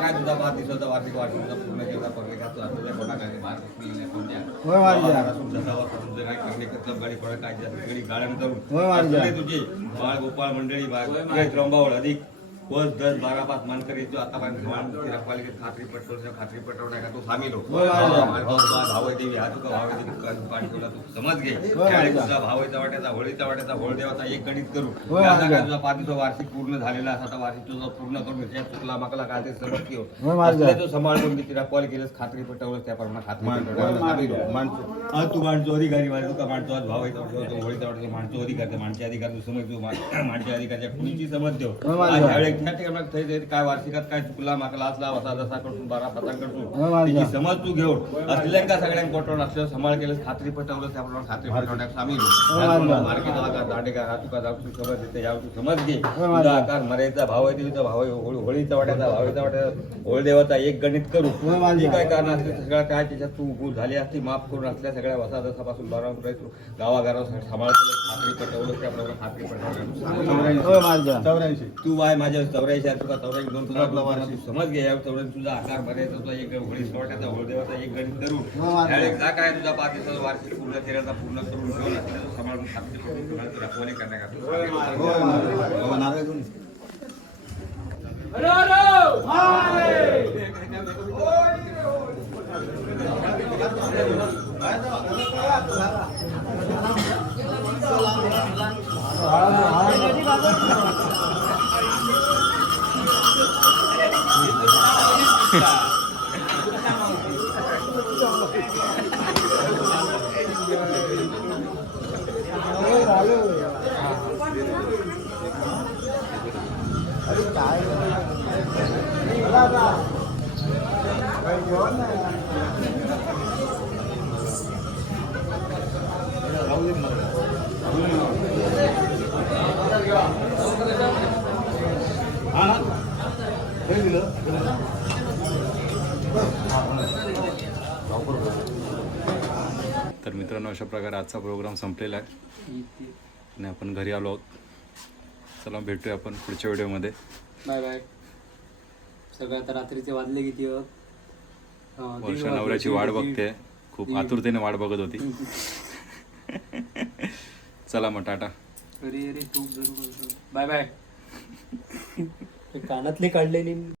काय तुझा 5 दिवसाचा वार्षिक वाढदिवसाचा पूर्ण केला पब्लिक तुझ्या कोणा काय गाडी पडत काय गाड्या करून तुझे बाळ गोपाळ मंडळी रंबावळ अधिक बस 10 12 5 मानकरी जो आतापर्यंत पालिकेत खात्री पटवून का तू सामील हो भाव देवी हा तुका भाव देवी पाठ ठेवला तू समज घे तुझा भावाचा वाट्याचा होळीचा वाट्याचा होळ देवाचा एक गणित करू तुझा 5 दिवस वार्षिक पूर्ण झालेला असा वार्षिक तुझा पूर्ण करून चुकला माकला काय ते समज घेऊ तो सांभाळून तिला कॉल केलंस खात्री पटवलं त्याप्रमाणे खात्री तू माणसो अधिकारी तुका माणसो आज भावाचा होळीचा वाट्याचा माणसो अधिकार माणसे अधिकार तू समज तू माणसे अधिकारच्या कुणीची समज देऊ त्या ठिकाणी काय वार्षिकात काय चुकला माकला असला वसा जसा करतो 12 पतांकडून त्याची समज तू घेऊन असलेल्या सगळ्यांना कोटवून असलं सांभाळ केलं खात्री पटवलं त्याप्रमाणे खात्री पटवण्यात सामील दांडेका तुका जाऊ तू समज देते याव तू समज घे तुझा आकार मर्यादेचा भाव आहे देवीचा भाव आहे होळीचा वाट्याचा भावाचा वाट्याचा होळ देवाचा एक गणित करू जे काय कारण असते सगळं काय त्याच्यात तू उभू झाली असती माफ करून असल्या सगळ्या वसा जसापासून 12 गावागारावर सांभाळ केलं खात्री पटवलं त्याप्रमाणे खात्री पटवलं तू वाय माझ्या 84 तुका 84 तुझा समज घे या 84 तुझा आकार मर्यादेचा तुझा एक होळी वाट्याचा होळ देवाचा एक गणित करून त्यावेळेस काय तुझा 5 दिवसाचा वार्षिक पूर्ण केल्याचा पूर्ण करून घेऊन सांभाळून खात्री पटवून तुला कोणी करण्यात तर मित्रांनो अशा प्रकारे आजचा प्रोग्राम संपलेला आहे आणि आपण घरी आलो आहोत. चला भेटूया आपण पुढच्या व्हिडिओमध्ये. Bye bye. सगळं आता रात्रीचे वाजले किती? वर्ष नवऱ्याची वाट बघते, खूप आतुरतेने वाट बघत होती. चला मग टाटा. अरे अरे तूप जरूर. Bye bye. कानातले काढले नाही.